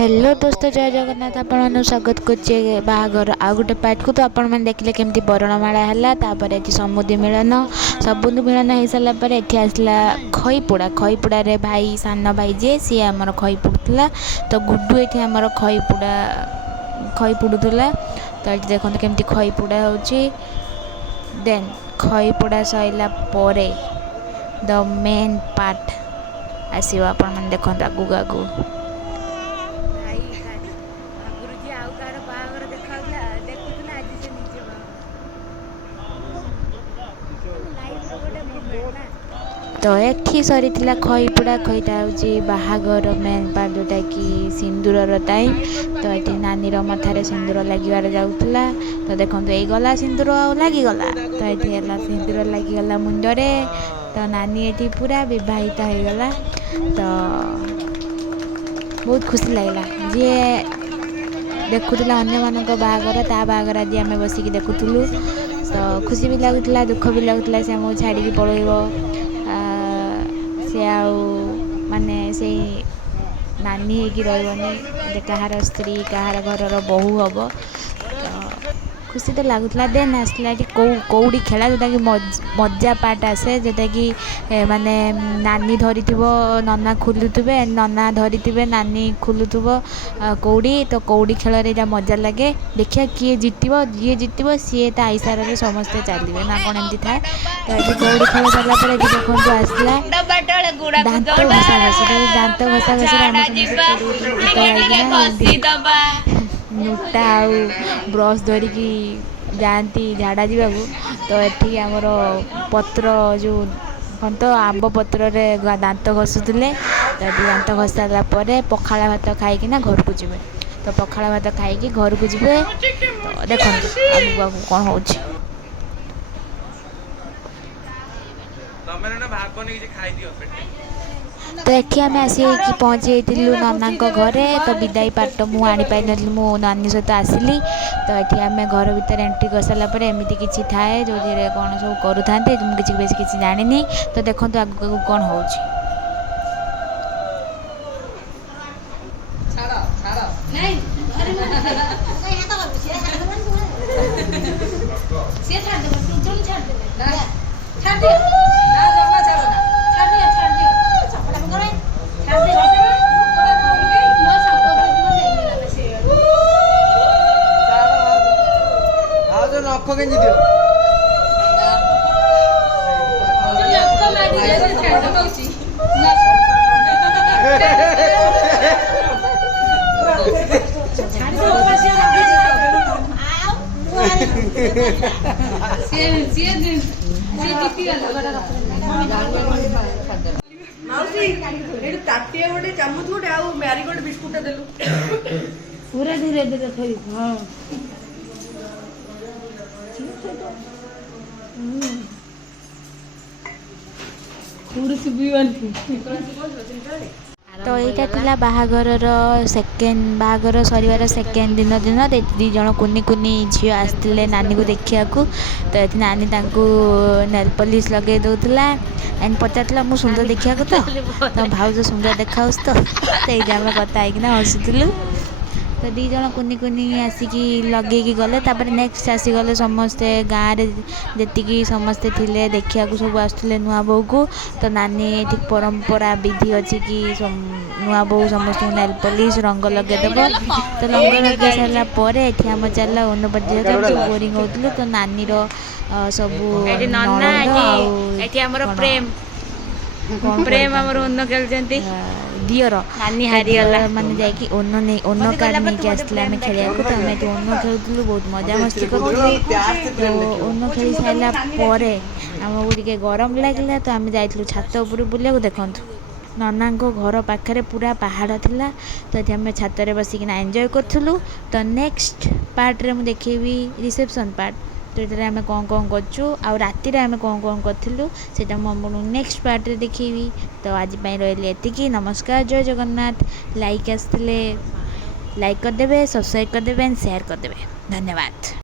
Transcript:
Hello दोस्त जय जगन्नाथ आपण स्वागत करछे बाहागर आ गोटे पार्ट को। तो आपण मैंने देखले केमती बरणमाला है तापर ये समुद्री मिलन सबुदु मिलन हो सारा पर ये आसला खईपोड़ा रे भाई सान भाई जे सी आमर खई पुड़ला। तो गुड्डू ये आमर खई पुड़ूला। तो ये देखते केमती खई पुड़ा हो देन खई पुड़ा सैला परे द मेन पार्ट आसो आपण मैंने देखते आगू आगू। तो ये सरी खईपोड़ा खईटा हूँ बाहागर मेन पार्ट जोटा कि सिंदूर टाइम। तो ये नानी मथारे सिंदूर लगे जाऊला। तो देखो ये गला सिंदूर लगिगला। तो ये सिंदूर लगिगला मुंडरे। तो नानी ये पूरा बहित होगला। तो बहुत खुशी लगला जी देखुला अन्य मान बाहागर ता बाहागर आज आम बसिक देखुलु। तो खुशी भी लगुला दुख भी लगुला से आमको छाड़ी पलैब से माने से नानी होगी रही कहार स्त्री कहार घर बहु हम। तो खुशी तो लगुला। देन आसला कौड़ी खेला जोटा कि मजा पार्ट आसे जोटा कि माने नानी धरी नना खोलुवे नना धरी नानी खोलुव कौड़ी। तो कौड़ी खेल मजा लगे देखिए किए जितब जी जितब सी आईसारे समस्ते चलिए ना कौन एमती थाए। तो ये कौड़ी खेल सारापर देखो आसला दांत घसा घसा नुटा आउ ब्रश धरिकी जाती झाड़ा जावाकू। तो ये आमर पत्र जो कौन तो आंब पत्र रे दांत घसुले। तो ये दांत घसा पखाला भात खाईकिना घर को जीवे। तो पखाला भात खाई घर को जीवे। तो देखो आगू आगू कौन हो। तो ये आम आसिक पहुँची नना घरे। तो विदाई पाट मुझे आनीपार नी मो नानी सहित आसली। तो ये आम घर भर एंट्री कर सारापर एमती किसी थाए जो कौन सब करूँ मुझे बेस किसी जानी। तो देखो आगू आगू कौन हो। पूरा धीरे धीरे थोड़ी हाँ तो यहाँ बाहागर सेकेंड बाहागर सर सेकेंड दिन दी जन कुनी कुनी झील आसते नानी को देखा। तो ये नानी नेल पॉलिश लगे दौला एंड पचार मु सुंदर देखा तो भाउज सुंदर देखा तो ये आम कथा होना हसुलु। तो दी जन कुनी कुनी आसिकी लगे गले। नेक्स्ट आसीगले समस्ते गाँव में जी समस्ते थे देखा सब आसुले नुआ बो को। तो नानी ठीक परंपरा विधि अच्छी कि नुआ बो समस्त नेल पॉलिश रंग लगेदेव। तो रंग लगे सारापर ये आम चलला अनुभूति बोरिंग होती। तो नानी सब प्रेम प्रेम अन्न खेलते दियर नानी हारीगला माने जाकि ओन्न कार्ड नहीं आसला आम खेल। तो आम ये ओन्न खेलुलु बहुत मजा मस्ती करूँ। तो ओन्न खेल सारापर आमको टे गरम लगे। तो आम जाइलु छात उपर बुलिया देखु नना घर पाखे पूरा पहाड़ थिला। तो ये आम छात बसिकिना एंजॉय करूँ। तो नेक्स्ट पार्ट रे मु देखेबी रिसेप्शन पार्ट। तो ये आम कौन कौन करूँ आ राति आम कौन कौन करूँ से मुझे नेक्स्ट पार्ट रे देखी। तो आज रही एति। नमस्कार जय जगन्नाथ। लाइक आसते ଲାଇକ୍ କରିଦେବେ, ସବସ୍କ୍ରାଇବ୍ କରିଦେବେ ଆଣ୍ଡ ସେୟାର କରିଦେବେ। ଧନ୍ୟବାଦ।